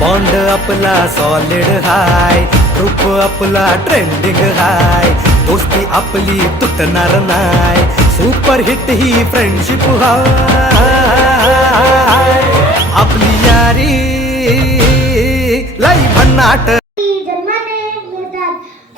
Bond आपला solid हाय, group आपला trending हाय, दोस्ती आपली तुटणार नाय, सुपर हिट ही फ्रेंडशिप हाय, आपली यारी लई भन्नाट. जन्माने मिळतात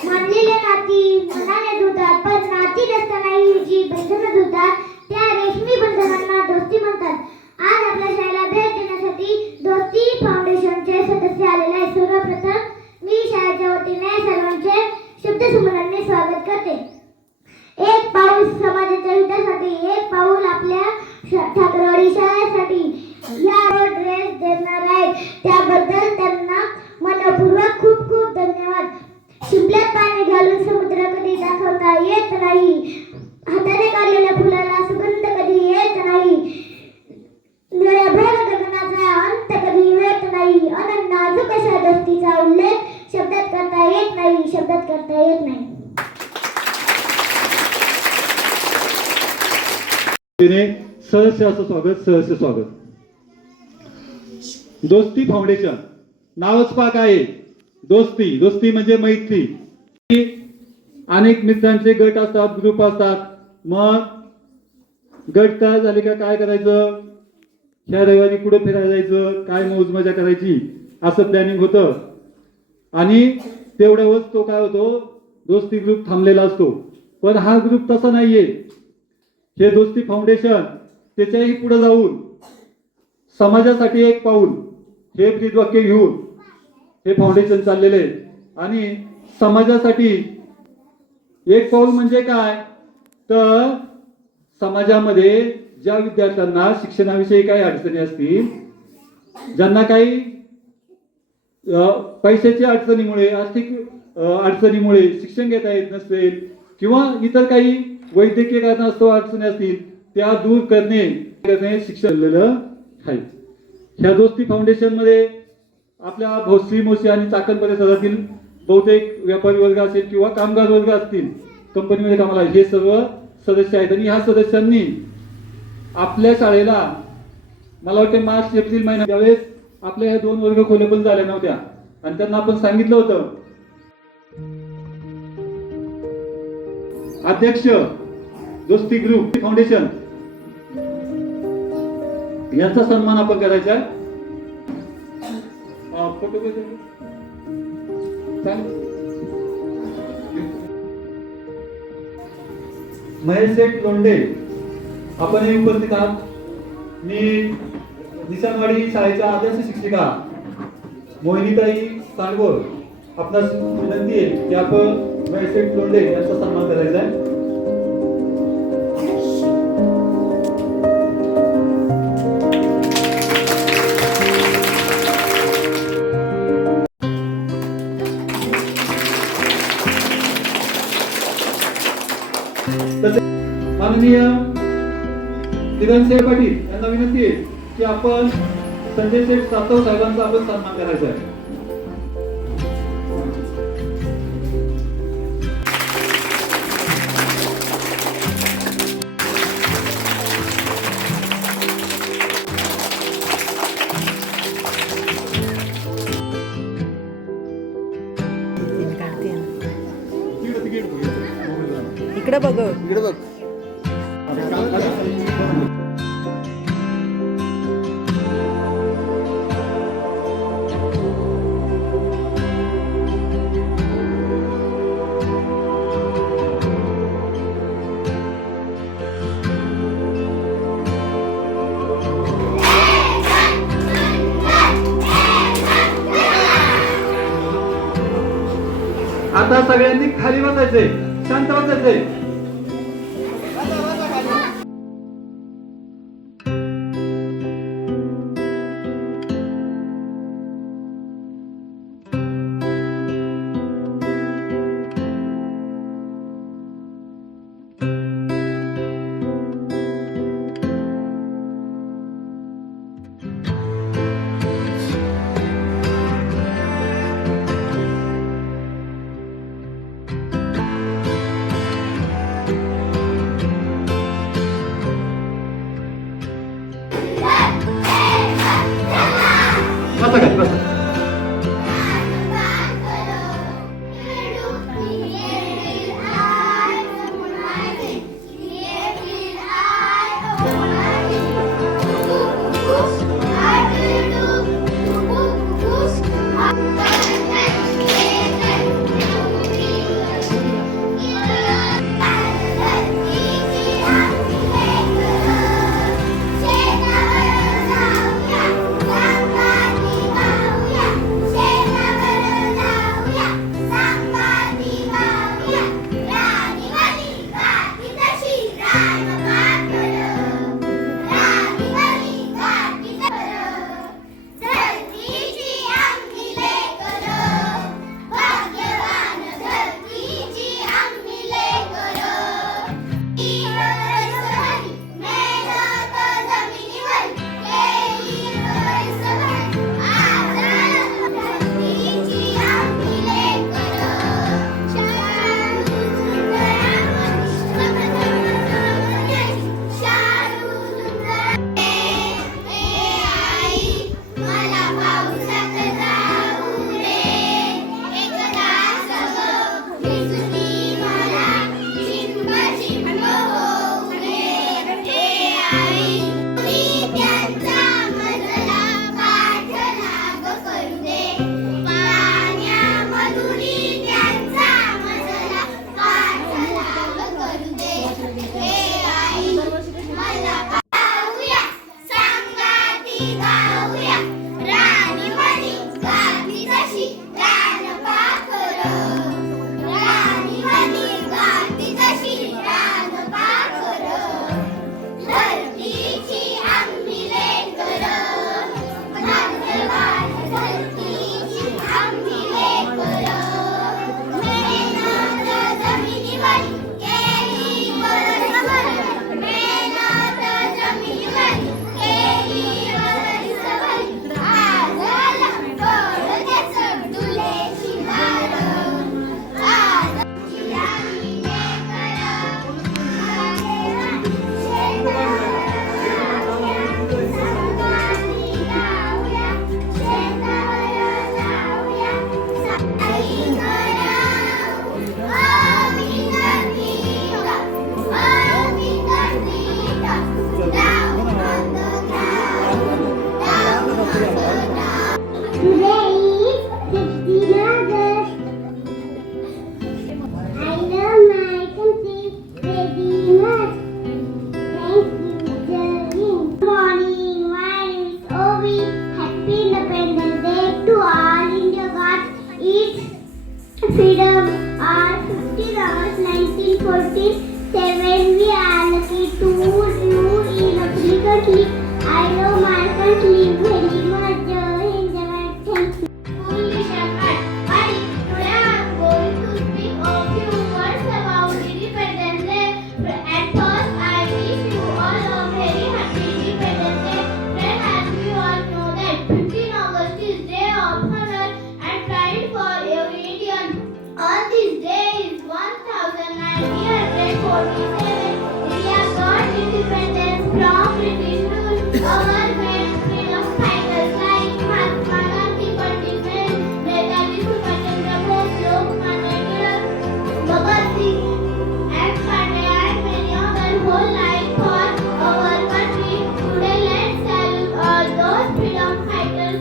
मानलेले नाती मनाने जुळतात, पण नाती नसतानाही जी बंधनं जुळतात त्या रेशमी बंधनांना दोस्ती म्हणतात. आज आपल्या शाळेला भेट देण्यासाठी दोस्ती फाउंडेशनचे सदस्य आलेले आहेत. सर्वप्रथम मी शाळेच्या वतीने सर्वांचे शब्दसुमनाने स्वागत करते. एक पाऊल समाजाच्या हितासाठी, एक पाऊल आपल्या ठाकरवाडी शाळेसाठी या ड्रेस देणार आहेत, त्याबद्दल त्यांना मनपूर्वक खूप खूप धन्यवाद. शिंपल्यात पाणी घालून समुद्र कधी दाखवता येत नाही, हाताने काढलेल्या फुलाला सुगंध कधी येत नाही, निळ्याभोर गगनाचा अंत कधी येत नाही, अन नाजूक अशा दोस्तीचा उल्लेख शब्दात करता येत नाही, शब्दात करता येत नाही. सहर्ष असं स्वागत, सहर्ष स्वागत. दोस्ती फाउंडेशन नावच पाक आहे. दोस्ती, दोस्ती म्हणजे मैत्री. अनेक मित्रांचे गट असतात, ग्रुप असतात. मग गट तयार झाले का काय करायचं, ह्या रविवारी कुठे फिरायला जायचं, काय मौज मजा करायची, असं प्लॅनिंग होतं. आणि तेवढ्यावरच तो काय होतो, दोस्ती ग्रुप थांबलेला असतो. पण हा ग्रुप तसा नाहीये. हे दोस्ती फाउंडेशन त्याच्याही पुढे जाऊन समाजासाठी एक पाऊल हे ब्रीदवाक्य घेऊन हे फाउंडेशन चाललेले आहे. आणि समाजासाठी एक पाऊल म्हणजे काय, तर समाजामध्ये ज्या विद्यार्थ्यांना शिक्षणाविषयी काही अडचणी असतील, ज्यांना काही पैशाच्या अडचणीमुळे, आर्थिक अडचणीमुळे शिक्षण घेता येत नसेल, किंवा इतर काही वैद्यकीय कारणास्तव अडचणी असतील, त्या दूर करणे शिक्षण दिलेलं आहे. ह्या दोस्ती फाउंडेशन मध्ये आपल्या भोसरी, मोशी आणि चाकण परिसरातील बहुतेक व्यापारी वर्ग असेल किंवा कामगार वर्ग असतील, कंपनीमध्ये कामाला, हे सर्व सदस्य आहेत. आणि ह्या सदस्यांनी आपल्या शाळेला मला वाटते मार्च एप्रिल महिन्यात त्यावेळेस आपल्या ह्या 2 वर्ग खोल्या पण झाल्या नव्हत्या, आणि त्यांना आपण सांगितलं होतं, अध्यक्ष दोस्ती ग्रुप फाउंडेशन यांचा सन्मान आपण करायचा. फोटो महेश शेठ लोंढे आपणही उपस्थित आहात. मी निशाणवाडी शाळेच्या आदर्श शिक्षिका मोहिनीताई सांडगोळ आपणास विनंती आहे की आपण महेश शेठ लोंढे यांचा सन्मान करायचा आहे. माननीय किरण शेठ पाटील यांना विनंती आहे की आपण संजय शेठ सातव साहेबांचा आपण सन्मान करायचा आहे. इकडे बघ, इकडे बघ. आता सगळ्यांनी खाली बसायचे, शांत बसायचे. बसा खाली बसा. Today is 16 August. I love my country very much. Thank you, Jai. Good morning, my name is Ovi. Happy Independence Day to all India Guards. It's freedom on 15 August 1947. We are lucky to live in a free country. I love my country very much. Jai Hind, Jai Thank you. Foolish and mad. Buddy, today I am going to speak a few words about Independence Day. At first, I wish you all a very happy Independence Day. Then, as we all know that 15 August is day of honor and pride for every Indian. On this day is 1947. India got independence from British rule. Our great freedom fighters like Mahatma Gandhi, Pandit Netaji Subhash Chandra Bose, Lokmanya Tilak, Bhagat Singh, and Pandya and many others whole life for our country. Today let's salute all those freedom fighters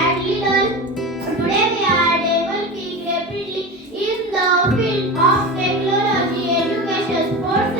and leaders. Today we are working rapidly in the field of technology, education, sports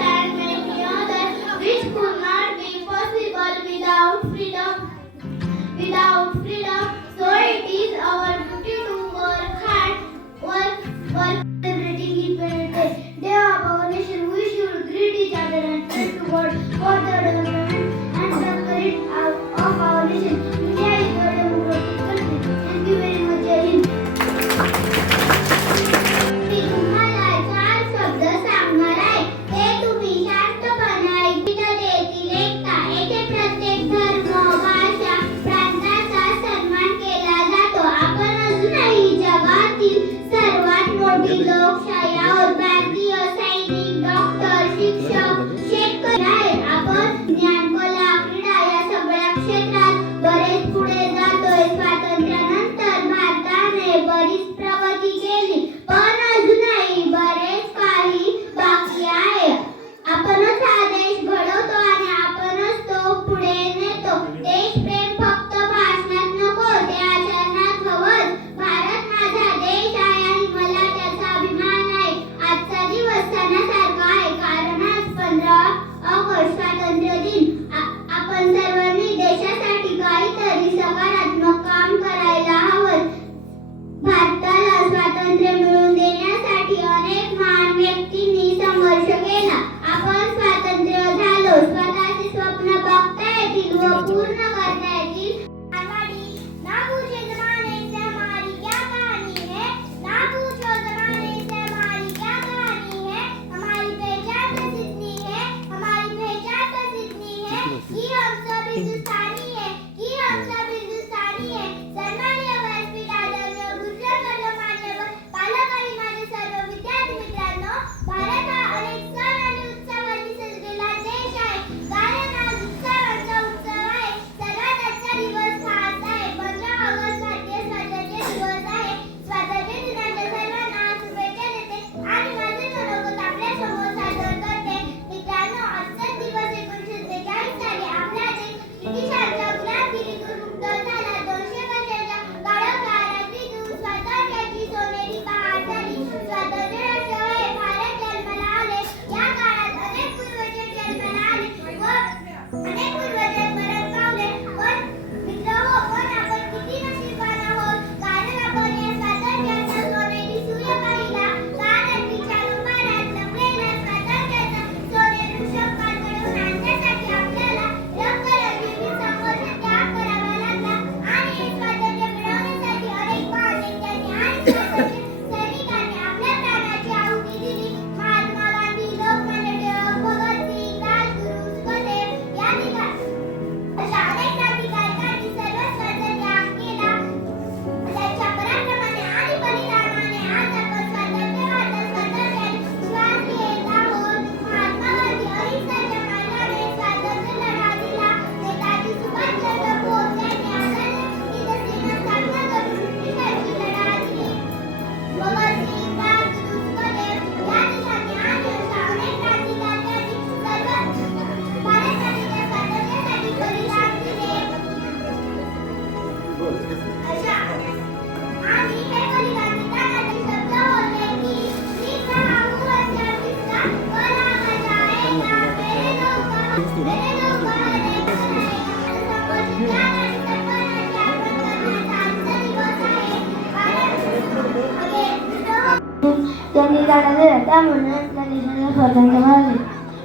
झालेला त्यामुळे आपल्या देशाला स्वातंत्र्य मिळाले.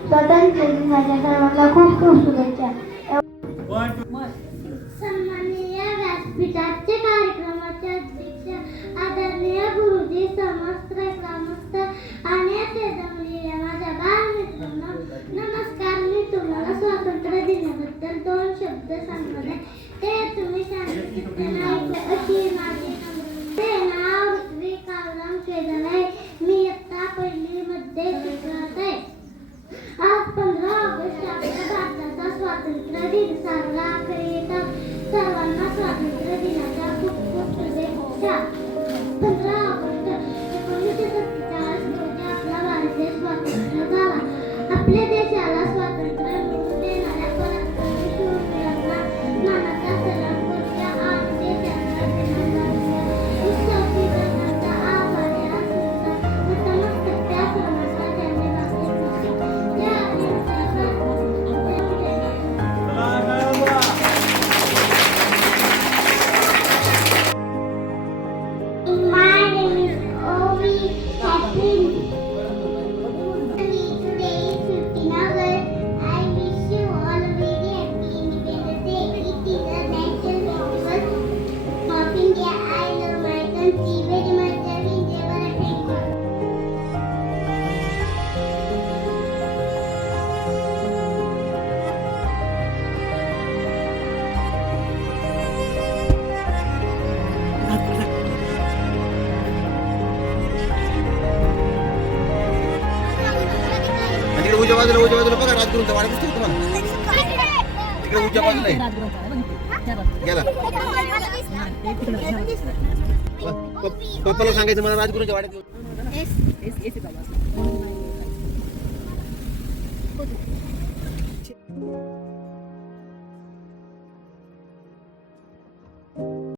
स्वातंत्र्य दिनाच्या सर्वांना खूप खूप शुभेच्छा. सन्माननीय व्यासपीठाचे कार्यक्रमाचे अध्यक्ष आदरणीय गुरुजी, समस्त ग्रामस्थ आणि येथे जमलेल्या माझ्या बालमित्रांनो नमस्कार. मी तुम्हाला स्वातंत्र्य दिनाबद्दल 2 शब्द सांगणार आहे. ते तुम्ही सांगितले नाही अशी माझी ते नाव ऋत्वी कावराम केदार आहे. मी इयत्ता 1ली मध्ये शिकत आहे. आज 15 ऑगस्ट आपल्या भारताचा स्वातंत्र्य दिन साजरा करीत आहोत. सर्वांना स्वातंत्र्य दिनाच्या खूप खूप शुभेच्छा. 15 ऑगस्ट 1947 रोजी आपला भारत देश स्वतंत्र झाला. आपल्या देशाला स्वातंत्र्य मिळवून देणाऱ्या पराक्रमी शूरवीरांना मानाचा सलाम करूया आणि देशाचा दिनाचा उत्सव करण्याचा आभारी असून नतमस्तक त्या सर्वांचा धन्यवाद My name is Ovi Catherine. Today is 15 August. I wish you all a very happy Independence Day. It is a national festival of India. I love my country very much. Jai Hind, Jai Bharat. Thank you. तिकडे उजव्या बाजूला बघा राजगुरूंचा वाडा दिसतो तुम्हाला. तिकडे उजव्या बाजूला आहे. गेला पप्पाला सांगायचं मला राजगुरूंच्या वाड्यात घेऊन.